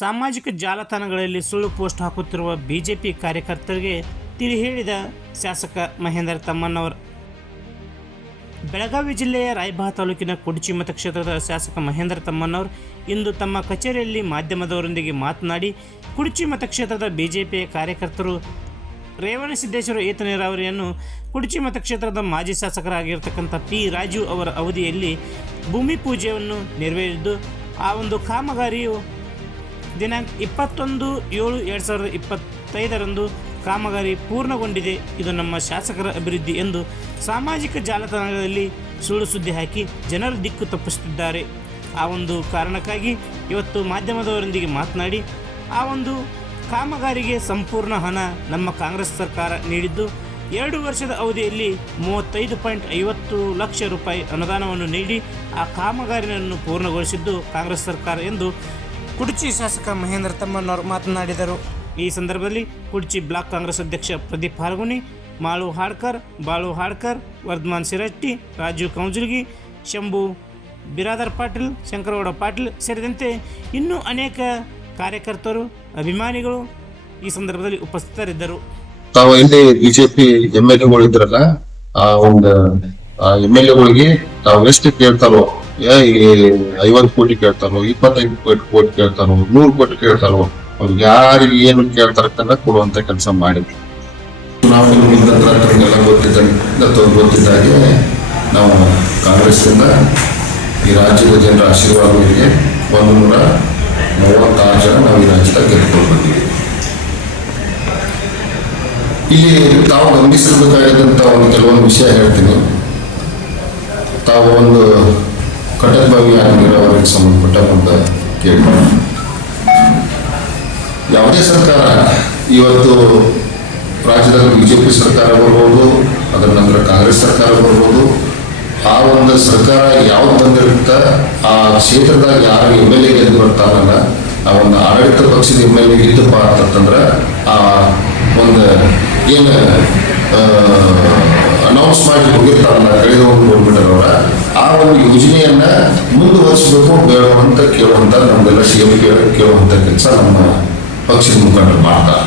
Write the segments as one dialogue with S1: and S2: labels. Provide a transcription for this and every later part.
S1: ಸಾಮಾಜಿಕ ಜಾಲತಾಣಗಳಲ್ಲಿ ಸುಳ್ಳು ಪೋಸ್ಟ್ ಹಾಕುತ್ತಿರುವ ಬಿಜೆಪಿ ಕಾರ್ಯಕರ್ತರಿಗೆ ತಿಳಿ ಹೇಳಿದ ಶಾಸಕ ಮಹೇಂದ್ರ ತಮ್ಮಣ್ಣವರ್ ಬೆಳಗಾವಿ ಜಿಲ್ಲೆಯ ರಾಯಬಾಗ ತಾಲೂಕಿನ ಕುಡಚಿ ಮತಕ್ಷೇತ್ರದ ಶಾಸಕ ಮಹೇಂದ್ರ ತಮ್ಮಣ್ಣವರ್ ಇಂದು ತಮ್ಮ ಕಚೇರಿಯಲ್ಲಿ ಮಾಧ್ಯಮದವರೊಂದಿಗೆ ಮಾತನಾಡಿ ಕುಡಚಿ ಮತಕ್ಷೇತ್ರದ ಬಿಜೆಪಿಯ ಕಾರ್ಯಕರ್ತರು ರೇವಣಸಿದ್ದೇಶ್ವರ ಏತ ನೀರಾವರಿಯನ್ನು ಕುಡಚಿ ಮತಕ್ಷೇತ್ರದ ಮಾಜಿ ಶಾಸಕರಾಗಿರ್ತಕ್ಕಂಥ ಪಿ ರಾಜು ಅವರ ಅವಧಿಯಲ್ಲಿ ಭೂಮಿ ಪೂಜೆಯನ್ನು ನೆರವೇರಿದ್ದು, ಆ ಒಂದು ಕಾಮಗಾರಿಯು ದಿನಾಂಕ ಇಪ್ಪತ್ತೊಂದು ಏಳು ಎರಡು ಸಾವಿರದ ಇಪ್ಪತ್ತೈದರಂದು ಕಾಮಗಾರಿ ಪೂರ್ಣಗೊಂಡಿದೆ. ಇದು ನಮ್ಮ ಶಾಸಕರ ಅಭಿವೃದ್ಧಿ ಎಂದು ಸಾಮಾಜಿಕ ಜಾಲತಾಣಗಳಲ್ಲಿ ಸುಳ್ಳು ಸುದ್ದಿ ಹಾಕಿ ಜನರು ದಿಕ್ಕು ತಪ್ಪಿಸುತ್ತಿದ್ದಾರೆ. ಆ ಒಂದು ಕಾರಣಕ್ಕಾಗಿ ಇವತ್ತು ಮಾಧ್ಯಮದವರೊಂದಿಗೆ ಮಾತನಾಡಿ, ಆ ಒಂದು ಕಾಮಗಾರಿಗೆ ಸಂಪೂರ್ಣ ಹಣ ನಮ್ಮ ಕಾಂಗ್ರೆಸ್ ಸರ್ಕಾರ ನೀಡಿದ್ದು, ಎರಡು ವರ್ಷದ ಅವಧಿಯಲ್ಲಿ ಮೂವತ್ತೈದು ಪಾಯಿಂಟ್ ಐವತ್ತು ಲಕ್ಷ ರೂಪಾಯಿ ಅನುದಾನವನ್ನು ನೀಡಿ ಆ ಕಾಮಗಾರಿಯನ್ನು ಪೂರ್ಣಗೊಳಿಸಿದ್ದು ಕಾಂಗ್ರೆಸ್ ಸರ್ಕಾರ ಎಂದು ಕುಡಚಿ ಶಾಸಕ ಮಹೇಂದ್ರ ತಮ್ಮನವರು ಮಾತನಾಡಿದರು. ಈ ಸಂದರ್ಭದಲ್ಲಿ ಕುಡ್ಚಿ ಬ್ಲಾಕ್ ಕಾಂಗ್ರೆಸ್ ಅಧ್ಯಕ್ಷ ಪ್ರದೀಪ್ ಹಾರ್ಗುನಿ ಮಾಳು ಹಾಡ್ಕರ್, ಬಾಳು ಹಾಡ್ಕರ್, ವರ್ಧಮಾನ್ ಶಿರಟ್ಟಿ ರಾಜು ಕೌಂಜುಲ್ಗಿ, ಶಂಭು ಬಿರಾದರ್ ಪಾಟೀಲ್, ಶಂಕರಗೌಡ ಪಾಟೀಲ್ ಸೇರಿದಂತೆ ಇನ್ನೂ ಅನೇಕ ಕಾರ್ಯಕರ್ತರು, ಅಭಿಮಾನಿಗಳು ಈ ಸಂದರ್ಭದಲ್ಲಿ ಉಪಸ್ಥಿತರಿದ್ದರು.
S2: ತಾವು ಇಲ್ಲಿ ಬಿಜೆಪಿ ಎಂ ಎಲ್ ಆ ಒಂದು ಎಂ ಎಲ್ ಎಗಳಿಗೆ ತಾವು ಎಷ್ಟು ಕೇಳ್ತಾರೋ ಐವತ್ತು ಕೋಟಿ ಕೇಳ್ತಾರೋ, ಇಪ್ಪತ್ತೈದು ಕೋಟಿ ಕೋಟಿ ಕೇಳ್ತಾರೋ, ನೂರು ಕೋಟಿ ಕೇಳ್ತಾರೋ ಅವ್ರಿಗೆ ಯಾರಿಗೆ ಏನು ಕೇಳ್ತಾರ ಕೊಡುವಂತ ಕೆಲಸ ಮಾಡಿದ್ವಿ ನಾವು ನಂತರ ತಮಗೆಲ್ಲ ಗೊತ್ತಿದ್ದ ಹಾಗೆ ನಾವು ಕಾಂಗ್ರೆಸ್ಸಿಂದ ಈ ರಾಜ್ಯದ ಜನರ ಆಶೀರ್ವಾದಗಳಿಗೆ ಒಂದು ನೂರ ಮೂವತ್ತಾರು ಜನ ನಾವು ಈ ರಾಜ್ಯದಾಗ ಗೆದ್ದುಕೊಂಡು ಬಂದಿದ್ದೀವಿ. ಇಲ್ಲಿ ತಾವು ಗಮನಿಸಬೇಕಾದಂತ ಒಂದು ಕೆಲವೊಂದು ವಿಷಯ ಹೇಳ್ತೀನಿ. ತಾವು ಒಂದು ಕಟಕ್ಬಾವಿ ನೀರಾವರಿಗೆ ಸಂಬಂಧಪಟ್ಟ ಕೇಳಿ ಯಾವುದೇ ಸರ್ಕಾರ ಇವತ್ತು ರಾಜ್ಯದಲ್ಲಿ ಬಿಜೆಪಿ ಸರ್ಕಾರ ಬರ್ಬೋದು, ಅದರ ನಂತರ ಕಾಂಗ್ರೆಸ್ ಸರ್ಕಾರ ಬರ್ಬೋದು, ಆ ಒಂದು ಸರ್ಕಾರ ಯಾವ್ದು ಬಂದಿರುತ್ತ ಆ ಕ್ಷೇತ್ರದಾಗ ಯಾರು ಎಂ ಎಲ್ ಎ ಗೆದ್ದು ಬರ್ತಾರಲ್ಲ, ಆ ಒಂದು ಆಡಳಿತ ಪಕ್ಷದ ಎಂ ಎಲ್ ಎ ಗೆದ್ದಪ್ಪ ಅಂತಂದ್ರೆ ಆ ಒಂದು ಏನು ಅನೌನ್ಸ್ ಮಾಡಿ ಮುಗಿತಾರಲ್ಲ ಕಳೆದ ಒಂದು ಗೌರ್ಮೆಂಟ್ ಅವರ ಆ ಒಂದು ಯೋಜನೆಯನ್ನ ಮುಂದುವರಿಸಬೇಕು ಬೇಡ ಕೇಳುವಂತ ನಮ್ಗೆಲ್ಲ ಸಿ ಎಂ ಕೇಳುವಂತ ಕೆಲಸ ನಮ್ಮ ಪಕ್ಷದ ಮುಖಂಡರು ಮಾಡ್ತಾರೆ.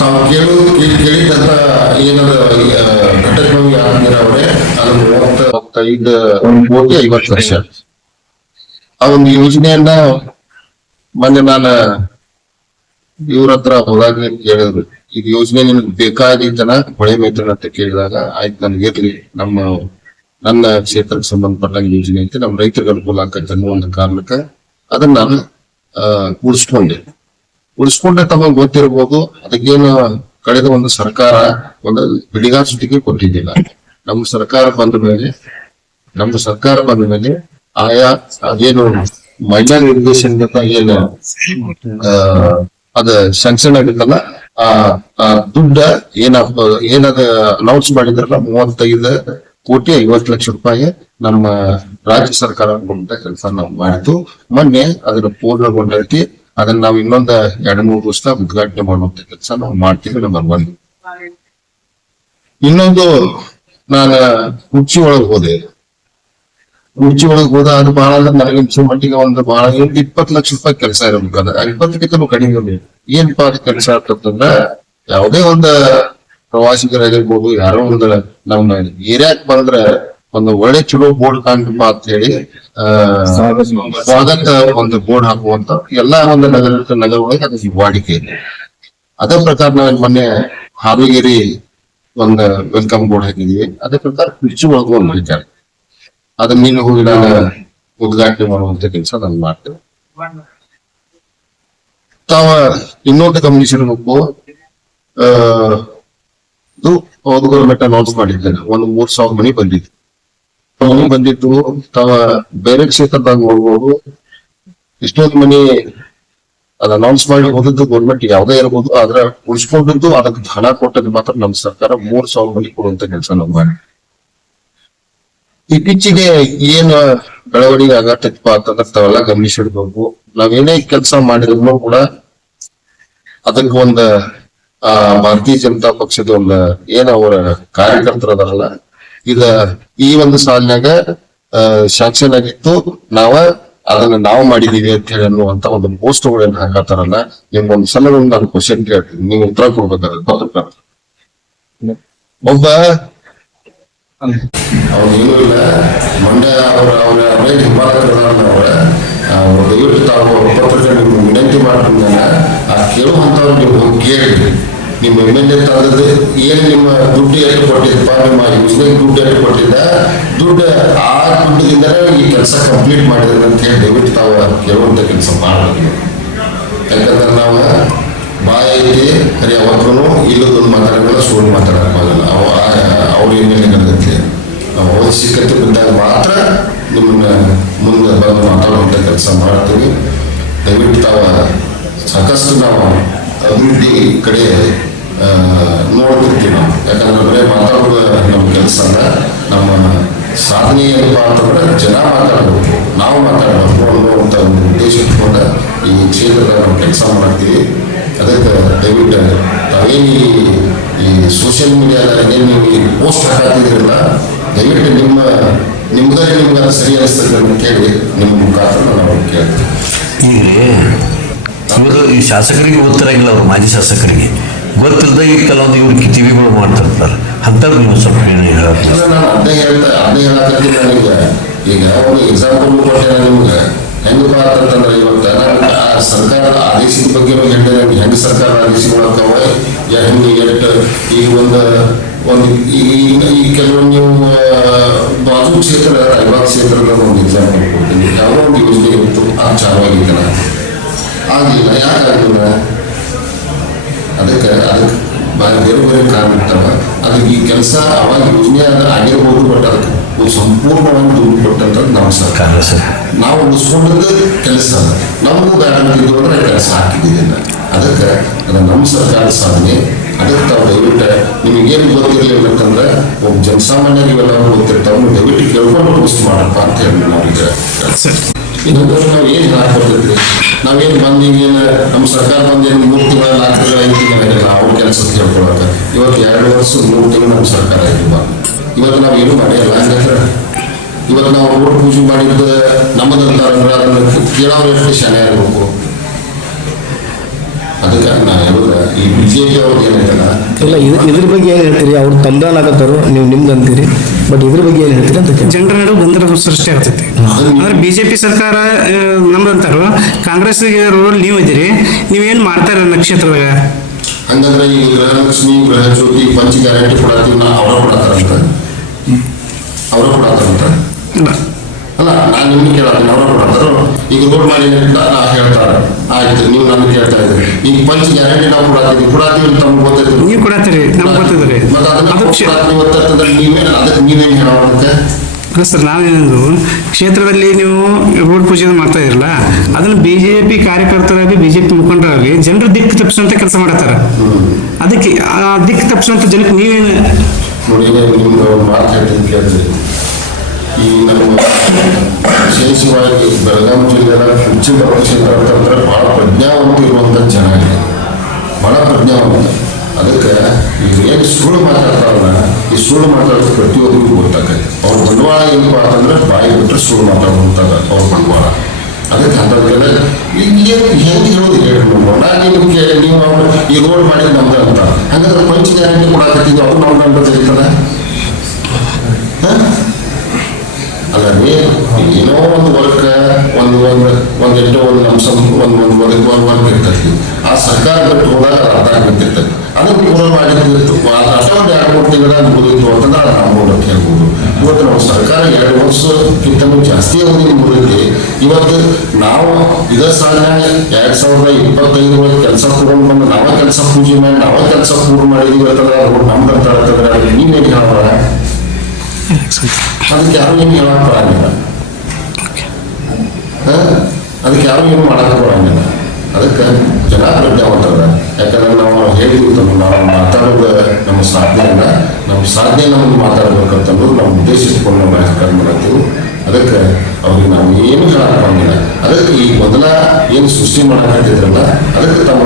S2: ತಾವು ಕೇಳು ಕೇಳಿದಂತ ಏನದ ಘಟಕವಾಗಿ ಆದ್ಮೇಲೆ ಅವರೇ? ಅದು ಮೂವತ್ತ ಮೂವತ್ತೈದು ಐವತ್ತು ವರ್ಷ. ಆ ಒಂದು ಯೋಜನೆಯನ್ನ ಮೊನ್ನೆ ನಾನು ಇವ್ರ ಹತ್ರ ಹೋದಾಗ ಕೇಳಿದ್ರು ಇದು ಯೋಜನೆ ನಿಮ್ಗೆ ಬೇಕಾಗಿದ್ದನ ಹೊಳೆ ಮೇತನ ಅಂತ ಕೇಳಿದಾಗ ಆಯ್ತು ನನ್ಗೆ ಇರ್ಲಿ ನಮ್ಮ, ನನ್ನ ಕ್ಷೇತ್ರಕ್ಕೆ ಸಂಬಂಧಪಟ್ಟಂಗೆ ಯೋಜನೆ ಐತೆ. ನಮ್ಮ ರೈತರಿಗೆ ಅನುಕೂಲ ಆಗ್ತದೆ ಅನ್ನೋ ಒಂದು ಕಾರಣಕ್ಕೆ ಅದನ್ನ ನಾನು ಉಳಿಸ್ಕೊಂಡೆ ಉಳಿಸ್ಕೊಂಡೆ ತಮಗೆ ಗೊತ್ತಿರ್ಬೋದು ಅದಕ್ಕೇನು ಕಳೆದ ಒಂದು ಸರ್ಕಾರ ಒಂದು ಬಿಡಿಗಾಸುಟಿಗೆ ಕೊಟ್ಟಿದ್ದಿಲ್ಲ. ನಮ್ಮ ಸರ್ಕಾರ ಬಂದ ಮೇಲೆ, ನಮ್ಮ ಸರ್ಕಾರ ಬಂದ ಮೇಲೆ ಆಯಾ ಅದೇನು ಮಹಿಳಾ ನಿರ್ದೇಶನದ ಏನು ಅದ ಸ್ಯಾಂಕ್ಷನ್ ಆಗಿತ್ತಲ್ಲ ಆ ದುಡ್ಡ ಏನ ಏನದ ಅನೌನ್ಸ್ ಮಾಡಿದ್ರಲ್ಲ, ಮೂವತ್ತೈದು ಕೋಟಿ ಐವತ್ತು ಲಕ್ಷ ರೂಪಾಯಿ ನಮ್ಮ ರಾಜ್ಯ ಸರ್ಕಾರ ಅನ್ಕೊಂಡ ಕೆಲಸ ನಾವು ಮಾಡಿದ್ದು. ಮೊನ್ನೆ ಅದನ್ನ ಪೂರ್ಣಗೊಂಡೈತಿ ಅದನ್ನ ನಾವು ಇನ್ನೊಂದ ಎರಡ್ ಮೂರು ವರ್ಷ ಉದ್ಘಾಟನೆ ಮಾಡುವಂತ ಕೆಲಸ ನಾವು ಮಾಡ್ತೀವಿ ನಂಬರ್ ಒನ್ ಇನ್ನೊಂದು ನಾನು ಕುರ್ಚಿ ಒಳಗ್ ಹೋದೆ. ಕುರ್ಚಿ ಒಳಗ್ ಹೋದ ಅದು ಬಹಳ ನನಗೆ ಅನ್ಸೋ ಮಟ್ಟಿಗೆ ಒಂದು ಬಹಳ ಇಪ್ಪತ್ತು ಲಕ್ಷ ರೂಪಾಯಿ ಕೆಲಸ ಇರಬೇಕು ಅದ ಇಪ್ಪತ್ತಕ್ಕಿಂತ ಕಡಿಮೆ ಅದು ಕೆಲಸ ಅಂತಂದ್ರ ಯಾವುದೇ ಒಂದು ಪ್ರವಾಸಿಗರಾಗಿರ್ಬೋದು ಯಾರೋ ಒಂದು ನಮ್ಮ ಏರಿಯಾಕ್ ಬಂದ್ರ ಒಂದು ಒಳ್ಳೆ ಚಲೋ ಬೋರ್ಡ್ ಕಾಣ್ತಪ್ಪ ಅಂತ ಹೇಳಿ ಸ್ವಾಗತ ಒಂದು ಬೋರ್ಡ್ ಹಾಕುವಂತ ಎಲ್ಲಾ ಒಂದು ನಗರ ನಗರ ಒಳಗೆ ಅದು ವಾಡಿಕೆ ಇದೆ. ಅದೇ ಪ್ರಕಾರ ನಾವು ಮೊನ್ನೆ ಹಾವೇರಿ ಒಂದು ವೆಲ್ಕಮ್ ಬೋರ್ಡ್ ಹಾಕಿದೀವಿ. ಅದೇ ಪ್ರಕಾರ ಕುರ್ಚಿ ಒಳಗೂ ಒಂದು ಮಾಡಿದ್ದಾರೆ ಅದನ್ನ ನೀನು ಹೋಗಿ ನಾನು ಉದ್ಘಾಟನೆ ಮಾಡುವಂತ ಕೆಲಸ ನಾನು ಮಾಡ್ತೇವೆ ತಾವ ಇನ್ನೊಂದು ಆ, ಇದು ಗೌರ್ಮೆಂಟ್ ಅನೌನ್ಸ್ ಮಾಡಿದ್ದೇನೆ ಒಂದು ಮೂರ್ ಸಾವಿರ ಮನಿ ಮನಿ ಬಂದಿದ್ದು ತಾವ ಬೇರೆ ಕ್ಷೇತ್ರದಾಗ ನೋಡ್ಬೋದು. ಇಷ್ಟೊಂದು ಮನಿ ಅದ್ ಅನೌನ್ಸ್ ಮಾಡಿ ಹೋದದ್ದು ಗೌರ್ಮೆಂಟ್ ಯಾವ್ದೇ ಇರಬಹುದು ಆದ್ರೆ ಉಳಿಸ್ಕೊಂಡಿದ್ದು ಅದಕ್ಕೆ ಹಣ ಕೊಟ್ಟದ್ದು ಮಾತ್ರ ನಮ್ಮ ಸರ್ಕಾರ. ಮೂರ್ ಸಾವಿರ ಮನಿ ಕೊಡುವಂತ ಕೆಲಸ ನಾವು ಇತ್ತೀಚೆಗೆ ಏನು ಬೆಳವಣಿಗೆ ಆಗತ್ತಪ್ಪ ಅಂತಂದ್ರೆ ತಾವೆಲ್ಲ ಗಮನಿಸಿಡ್ಬೇಕು ನಾವೇನೇ ಕೆಲಸ ಮಾಡಿದ್ರು ಕೂಡ ಅದಕ್ಕೆ ಒಂದು ಆ ಭಾರತೀಯ ಜನತಾ ಪಕ್ಷದ ಒಂದು ಏನು ಅವರ ಕಾರ್ಯಕರ್ತರು ಅದಾರಲ್ಲ ಇದ ಈ ಒಂದು ಸಾಲಿನಾಗ ಶಾಂಕ್ಷನ್ ಆಗಿತ್ತು ನಾವ ಅದನ್ನ ನಾವು ಮಾಡಿದೀವಿ ಅಂತ ಹೇಳಿ ಅನ್ನುವಂತ ಒಂದು ಪೋಸ್ಟ್ ಗಳನ್ನ ಹಾಕತಾರಲ್ಲ ನಿಮ್ಗೆ ಒಂದು ಸಲ ಒಂದು ನಾನು ಕ್ವಶನ್ ಕೇಳ್ತೀನಿ. ನೀವು ಉತ್ತರ ಕೊಡ್ಬೇಕಾದ್ರೆ ಒಬ್ಬ ಏನು ಇಲ್ಲ ಮಂಡ್ಯ ಅವರ ಅವರ ಹಿಂಬಾಲಕರವ್ರ ಅವ್ರು. ದಯವಿಟ್ಟು ತಾವು ಪತ್ರಕ್ಕೆ ನಿಮ್ಗೆ ವಿನಂತಿ ಮಾಡ್ಕೊಂಡಾಗ ಆ ಕೇಳುವಂಥವ್ರು ನೀವು ಹೋಗಿ ನಿಮ್ಮ ಎಂ ಎಲ್ ಎ ಏನ್ ನಿಮ್ಮ ದುಡ್ಡು ಎಷ್ಟು ಕೊಟ್ಟಿದ್ದಪ್ಪ ನಿಮ್ಮ ಯೋಜನೆಗೆ ದುಡ್ಡು ಎಷ್ಟು ಕೊಟ್ಟಿದ್ದ? ದುಡ್ಡು ಆ ಈ ಕೆಲಸ ಕಂಪ್ಲೀಟ್ ಮಾಡಿದ್ರೆ ಅಂತ ಹೇಳಿ ದಯವಿಟ್ಟು ತಾವು ಕೇಳುವಂಥ ಕೆಲಸ ಮಾಡಬೇಕು. ಯಾಕಂದ್ರೆ ನಾವು ಬಾಯಿ ಐತಿ ಸರಿ ಅವತ್ತೂ ಇಲ್ಲದೊಂದು ಮಾತಾಡೋಲ್ಲ ಸುಳ್ಳು ಮಾತಾಡೋಕ್ಕಾಗಲ್ಲ. ಅವ ಅವ್ರ ಏನೇನು ಅವಶ್ಯಕತೆ ಬಂದಾಗ ಮಾತ್ರ ನಿಮ್ಮನ್ನ ಮುಂದೆ ಬಂದು ಮಾತಾಡುವಂಥ ಕೆಲಸ ಮಾಡ್ತೀವಿ. ದಯವಿಟ್ಟು ತಾವ ಸಾಕಷ್ಟು ನಾವು ಅಭಿವೃದ್ಧಿ ಕಡೆ ನೋಡ್ತಿರ್ತೀವಿ ನಾವು. ಯಾಕಂದ್ರೆ ಬರೀ ಮಾತಾಡೋದು ನಮ್ಮ ಕೆಲಸ ಅಲ್ಲ, ನಮ್ಮ ಸಾಧನೆ ಏನಪ್ಪ ಅಂತಂದ್ರೆ ಜನ ಮಾತಾಡಬೇಕು ನಾವು ಮಾತಾಡಬೇಕು ಅನ್ನುವಂಥ ಒಂದು ಉದ್ದೇಶ ಇಟ್ಕೊಂಡ ಈ ಕ್ಷೇತ್ರದಾಗ ನಾವು ಕೆಲಸ ಮಾಡ್ತೀವಿ. ಅದಕ್ಕೆ ದಯವಿಟ್ಟು ತಾವೇನು ಈ ಸೋಷಿಯಲ್ ಮೀಡಿಯಾದಾಗ ಏನು ನೀವು ಈ ಪೋಸ್ಟ್ ಹಾಕಿದಿರಲ್ಲ ದಯವಿಟ್ಟು ನಿಮ್ಮ ನಿಮ್ಗೆ ನಿಮ್ಗೆ ಅದು ಸರಿ ಅನಿಸ್ತದೆ ಕೇಳಿ ನಿಮ್ಮ ಮುಖಾಂತರ ನಾವು ಕೇಳ್ತೀವಿ.
S3: ಈಗ ಇವರು ಈ ಶಾಸಕರಿಗೆ ಗೊತ್ತಿರಂಗಿಲ್ಲ ಅವ್ರು ಮಾಜಿ ಶಾಸಕರಿಗೆ. ಗೊತ್ತಿಲ್ಲದೆ ಈ ಕೆಲವೊಂದು ಇವ್ರು ಕಿತಿವಿಗಳು ಮಾಡ್ತಿರ್ತಾರೆ. ಅಂಥವ್ರು ನೀವು ಸ್ವಲ್ಪ ಏನು ಹೇಳಕ್ಕೆ
S2: ನಾನು ಅದೇ ಹೇಳ್ತಾ ಅದೇ ಹೇಳಕ್ಕೆ ನನಗೆ. ಈಗ ಒಂದು ಎಕ್ಸಾಂಪಲ್ ಕೊಟ್ಟೆ ನಿಮ್ಗೆ? ಹೆಂಗಪ್ಪ ಅಂತಂದ್ರೆ ಇವತ್ತು ಆ ಸರ್ಕಾರದ ಆದೇಶದ ಬಗ್ಗೆ ಹೇಳಿದ್ರೆ ಹೆಂಗ್ ಸರ್ಕಾರ ಆದೇಶಗಳಾಗ್ತಾವ ಹೆಂಗೆ ಎಷ್ಟು ಈಗ ಒಂದು ಒಂದು ಈಗ ಈ ಕೆಲವೊಂದು ನೀವು ಬಾಜು ಕ್ಷೇತ್ರ ರಾಯಬಾಗ್ ಕ್ಷೇತ್ರದ ಒಂದು ಎಕ್ಸಾಂಪಲ್ ಕೊಡ್ತೀನಿ. ಯಾವುದೋ ಒಂದು ಯೋಜನೆ ಇತ್ತು, ಆ ಚಾಲು ಆಗಲಿಲ್ಲ. ಯಾಕೆ ಆಗಲಿಲ್ಲ ಅದಕ್ಕೆ ಅದಕ್ಕೆ ಬೇರೆ ಬೇರೆ ಕಾರಣ ಇರ್ತಾವ ಅದಕ್ಕೆ ಈ ಕೆಲಸ ಅವಾಗ ಯೋಜನೆ ಆಗಿರ್ಬೋದು ಬಟ್ ಅದಕ್ಕೆ ಒಂದು ಸಂಪೂರ್ಣವಾಗಿ ದುಡ್ಡು ಕೊಟ್ಟಂತದ್ದು ನಮ್ಮ ಸರ್ಕಾರ.
S3: ಸರ್
S2: ನಾವು ಉಳಿಸ್ಕೊಂಡದ್ದು ಕೆಲಸ. ನಮಗೂ ಬೇಡ ಅಂತಿದ್ದು ಅಂದ್ರೆ ಕೆಲಸ ಹಾಕಿದ್ದೀನಿ ಅದಕ್ಕೆ ಅದು ನಮ್ಮ ಸರ್ಕಾರದ ಸಾಧನೆ. ಅದಕ್ಕೆ ತಾವು ದಯವಿಟ್ಟು ನಿಮಗೇನು ಗೊತ್ತಿರಲಿಲ್ಲ ಅಂತಂದ್ರೆ ಒಬ್ಬ ಜನಸಾಮಾನ್ಯರಿಗೆ ಇವೆಲ್ಲ ಗೊತ್ತಿರ್ತಾವ. ನೀವು ದಯವಿಟ್ಟು ಕೇಳ್ಕೊಂಡು ಪೋಸ್ಟ್ ಮಾಡಪ್ಪ ಅಂತ ಹೇಳಿ ನಾವೀಗ ಇನ್ನೊಂದು ನಾವು ಏನು ಹಾಕೊಂಡಿದ್ರಿ ನಾವೇನು ಬಂದು ಏನು ನಮ್ಮ ಸರ್ಕಾರ ಬಂದೇನು ಮೂರು ತಿಂಗಳ ನಾಲ್ಕು ತಿಂಗಳ ಐದು ತಿಂಗಳ ಅವ್ರ ಕೆಲಸ ಕೇಳ್ಕೊಳಕ್ಕೆ ಇವತ್ತು ಎರಡು ವರ್ಷ ಮೂರು ತಿಂಗಳು ನಮ್ಮ ಸರ್ಕಾರ ಆಗಿಲ್ಲ ಇವತ್ತು ನಾವು ಏನು ಮಾಡಿಲ್ಲ. ಹಂಗಂದ್ರೆ ಇವತ್ತು ನಾವು ರೋಡ್ ಪೂಜೆ ಮಾಡಿದ್ದು ನಮ್ಮದಂತಾರಂದ್ರೆ ಅದನ್ನು ಕೇಳೋರು ಎಷ್ಟು ಶನ ಇರಬೇಕು ಅದಕ್ಕೆ ನಾ ಹೇಳುದ ಈ ಬಿಜೆಪಿ ಅವ್ರು ಏನೈತಲ್ಲ
S4: ಇಲ್ಲ ಇದ್ರ ಇದ್ರ ಬಗ್ಗೆ ಏನು ಹೇಳ್ತೀರಿ? ಅವ್ರು ತಮ್ದಾನ್ ಆಗತ್ತಾರು ನೀವು ನಿಮ್ದು ಅಂತೀರಿ. ಬಟ್ ಇದ್ರ ಬಗ್ಗೆ ಏನು ಹೇಳ್ತೀರಿ ಅಂತ
S1: ಜನರ ನಡುವೆ ಗೊಂದಲ ಸೃಷ್ಟಿ ಆಗ್ತೈತಿ. ಅಂದ್ರೆ ಬಿಜೆಪಿ ಸರ್ಕಾರ ನಮ್ದಂತಾರು ಕಾಂಗ್ರೆಸ್ ರೋಲ್ ನೀವು ಇದ್ದೀರಿ ನೀವೇನು ಮಾಡ್ತಾರೆ ನಕ್ಷತ್ರದಾಗ
S2: ಹಂಗಂದ್ರೆ ಈ ಗೃಹಲಕ್ಷ್ಮಿ ಗೃಹ ಜ್ಯೋತಿ ಪಂಚ ಗ್ಯಾರಂಟಿ ಕೊಡತ್ತೀವಿ ನಾ ಅವರ ಕೊಡತ್ತಾರಂತ. ಅವರ ಕೂಡ
S1: ಇಲ್ಲ.
S2: ಅಲ್ಲ ನಾನು ನಿಮ್ಗೆ ಕೇಳತ್ತೀನಿ ಅವರು ಕೂಡ ಈಗ ರೋಡ್ ಮಾಡಿ ಅಂತ ನಾ ಹೇಳ್ತಾರೆ ಆಯ್ತು ನೀವು ನಮ್ಗೆ ಕೇಳ್ತಾ ಇದ್ರಿ ಈಗ ಪಂಚ ಗ್ಯಾರಂಟಿ ನಾವು ಕೊಡಾತೀವಿ ಕೊಡಾತೀವಿ ಅಂತ ನಮ್ಗೆ ಗೊತ್ತೈತಿ
S1: ನೀವು ಕೊಡತ್ತೀರಿ ನಮ್ಗೆ ಗೊತ್ತಿದ್ರಿ
S2: ಮತ್ತೆ ಅದನ್ನ ಕೊಡತ್ತೀವಿ ನೀವೇ ಅದಕ್ಕೆ ನೀವೇನು
S1: ಅಲ್ಲ ಸರ್ ನಾವೇನಂದು? ಕ್ಷೇತ್ರದಲ್ಲಿ ನೀವು ರೋಡ್ ಪೂಜೆ ಮಾಡ್ತಾ ಇರಲ್ಲ ಅದನ್ನ ಬಿಜೆಪಿ ಕಾರ್ಯಕರ್ತರಾಗಿ ಬಿಜೆಪಿ ಮುಖಂಡರಾಗಿ ಜನರು ದಿಕ್ಕು ತಪ್ಪಿಸುವಂತ ಕೆಲಸ ಮಾಡತ್ತಾರ. ಅದಕ್ಕೆ ಆ ದಿಕ್ಕು ತಪ್ಪಿಸುವಂತ ಜನಕ್ಕೆ ನೀವೇನು
S2: ನೋಡಿ ನಿಮ್ಗೆ ಒಂದು ಮಾತು ಹೇಳ್ತೀನಿ ಕೇಳಿದ್ರಿ ಈ ನಮ್ಮ ವಿಶೇಷವಾಗಿ ಬೆಳಗಾವಿ ಜಿಲ್ಲೆಯ ಹೆಚ್ಚು ಕ್ಷೇತ್ರ ಅಂತಂದ್ರೆ ಬಹಳ ಪ್ರಜ್ಞಾವಂತ ಇರುವಂಥ ಜನ ಇದೆ ಬಹಳ ಪ್ರಜ್ಞಾವಂತ. ಅದಕ್ಕೆ ಈಗ ಏನು ಸುಳ್ಳು ಮಾತಾಡ್ತಾರಲ್ಲ, ಈ ಸುಳ್ಳು ಮಾತಾಡೋದು ಪ್ರತಿಯೊಬ್ಬರಿಗೂ ಗೊತ್ತಾಗತ್ತೆ ಅವ್ರ ಬಂಡವಾಳ ಏನಪ್ಪ ಅಂತಂದ್ರೆ ಬಾಯಿ ಬಿಟ್ಟರೆ ಸುಳ್ಳು ಮಾತಾಡುವಂಥದ್ದು ಅವ್ರ ಬಂಡವಾಳ. ಅದಕ್ಕೆ ಅಂಥದ್ದೆಲ್ಲ ಈಗ ಹೆಂಗೆ ಹೇಳೋದು ಹೇಳಿ ನಾನು ನಿಮ್ಗೆ ನೀವು ಅವ್ರು ಈ ರೋಡ್ ಮಾಡಿದ್ ನಮ್ದು ಅಂತ ಹಂಗಾದ್ರೆ ಪಂಚ ಗ್ಯಾರಂಟಿ ಕೊಡಾಕತ್ತಿದ್ದು ಅದು ನಮ್ಮ ಗಂಡ ತಿಳಿತದ ಅಲ್ಲ ರೀ ಏನೋ ಒಂದು ವರ್ಕ್ ಒಂದು ಒಂದು ಒಂದು ಎಷ್ಟೋ ಒಂದು ಅಂಶ ಒಂದು ಒಂದು ವರ್ಕ್ ವರ್ಕ್ ಇರ್ತೈತಿ ಸರ್ಕಾರ ಬಿಟ್ಟು ಹೋದಾಗ ಅದು ಅರ್ಧ ಬಿಟ್ಟಿರ್ತೈತಿ ಅದನ್ನು ಪೂರ ಮಾಡಿದ್ದು ಅಷ್ಟ ಒಂದು ಎರಡು ಮೂರು ತಿಂಗಳ ಮುಗಿದಿತ್ತು ಅಂತಂದ್ರೆ ಅದು ನಂಬೋದು ಅಂತ ಹೇಳ್ಬೋದು ಇವತ್ತು ನಾವು ಸರ್ಕಾರ ಎರಡು ವರ್ಷಕ್ಕಿಂತಲೂ ಜಾಸ್ತಿ ಅವಧಿ ಮುಗಿದೈತಿ ಇವತ್ತು ನಾವು ಇದೇ ಸಾಲ ಎರಡ್ ಸಾವಿರದ ಇಪ್ಪತ್ತೈದು ಒಳಗೆ ಕೆಲಸ ತಗೊಂಡು ಬಂದು ನಾವೇ ಕೆಲಸ ಪೂಜೆ ಮಾಡಿ ನಾವೇ ಕೆಲಸ ಪೂರ್ಣ ಮಾಡಿದೀವಿ ಅಂತಂದ್ರೆ ಅದು ನಮ್ದು ಅಂತ ಹೇಳ್ತಂದ್ರೆ ಅದಕ್ಕೆ ನೀವೇನು ಹೇಳೋಣ ಅದಕ್ಕೆ ಯಾರು ಏನು ಹೇಳಕ್ ಬರಂಗಿಲ್ಲ ಹ? ಅದಕ್ಕೆ ಯಾರು ಏನು ಮಾಡಕ್ ಬರಂಗಿಲ್ಲ ಅದಕ್ಕೆ ಜನ ಪ್ರಜ್ಞಾವಂತದ ಯಾಕಂದ್ರೆ ನಾವು ತಮ್ಮ ನಾವು ಮಾತಾಡೋದು ನಮ್ಮ ಸಾಧನೆ ಅಲ್ಲ ನಮ್ಮ ಸಾಧನೆ ನಮ್ಗೆ ಮಾತಾಡ್ಬೇಕಂತ ನಾವು ಉದ್ದೇಶ ಇಟ್ಕೊಂಡು ನಾವು ರಾಜಕಾರಣ ಮಾಡ್ತೀವಿ ಅದಕ್ಕೆ ಅವ್ರಿಗೆ ನಾವು ಏನು ಹೇಳಕ್ ಬರಂಗಿಲ್ಲ ಅದಕ್ಕೆ ಈ ಮೊದಲ ಏನು ಸೃಷ್ಟಿ ಮಾಡಕತ್ತಿದ್ರಲ್ಲ ಅದಕ್ಕೆ ತಮ್ಮ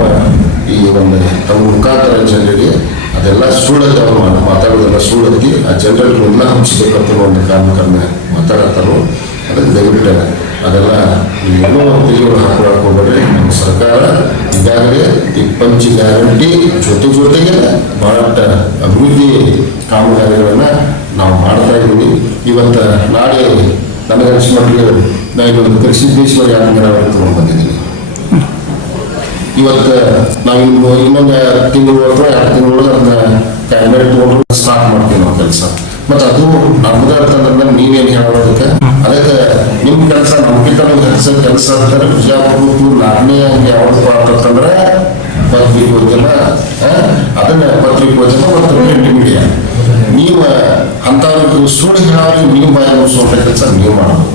S2: ಈ ಒಂದು ತಮ್ಮ ಮುಖಾಂತರ ಜನರಿಗೆ ಅದೆಲ್ಲ ಸುಳ್ಳಲ್ಲಿ ಅವರು ಮಾತಾಡೋದೆಲ್ಲ ಸುಳ್ಳಲ್ಲಿ ಆ ಜನರಲ್ಲಿ ಎಲ್ಲ ಹಂಚಬೇಕಂತ ಒಂದು ಕಾರಣಕರಣ ಮಾತಾಡತ್ತಾರೋ ಅದಕ್ಕೆ ದಯವಿಟ್ಟು ಅದೆಲ್ಲ ಏನೋ ತೆಗೆಯೋದು ಹಾಕೊಳಕ್ ಹೋಗ್ಬೇಡ್ರಿ. ನಮ್ಮ ಸರ್ಕಾರ ಈಗಾಗಲೇ ಈ ಗ್ಯಾರಂಟಿ ಜೊತೆ ಜೊತೆಗೆ ಬಹಳ ಅಭಿವೃದ್ಧಿ ಕಾಮಗಾರಿಗಳನ್ನ ನಾವು ಮಾಡ್ತಾ ಇದ್ದೀವಿ. ಇವತ್ತ ನಾಳೆ ನನ್ನ ಮಟ್ಟಿಗೆ ನಾನು ಇವತ್ತು ಕೃಷಿದ್ದೇಶ್ವರ ಯಾತ್ರೆ ತಗೊಂಡು ಬಂದಿದ್ದೀನಿ. ಇವತ್ತು ನಾವು ಇನ್ನು ಇನ್ನೊಂದು ತಿಂಗಳು ಅಥವಾ ಎರಡು ತಿಂಗಳು ಅದನ್ನ ಕ್ಯಾಬಿನೆಟ್ ತಗೊಂಡು ಸ್ಟಾರ್ಟ್ ಮಾಡ್ತೀವಿ. ಮತ್ತೆ ಅದು ನಮ್ದು ಅಂತಂದ್ರೆ ನೀವೇನು ಹೇಳೋದಕ್ಕೆ ಅದಕ್ಕೆ. ನಿಮ್ಮ ಕೆಲಸ ನಮ್ಗಿಂತ ನಿಮ್ ಕೆಲಸ ಕೆಲಸ ಅಂತಾರೆ ಬಿಜಾಪುರ ಹಂಗೆ ಯಾವ್ದು ಅಂತಂದ್ರೆ ಪತ್ರಿಕೋದ್ಯಮ ಅದನ್ನ ಪತ್ರಿಕೋದ್ಯಮ ಮತ್ತು ಪ್ರಿಂಟ್ ಮೀಡಿಯಾ ನೀವು ಅಂತ ಸುಳ್ಳು ಹೇಳೋರಿಗೆ ನೀವು ಬಾಯಿ ಮುಗಿಸುವಂಥ ಕೆಲಸ ನೀವು ಮಾಡಬೇಕು.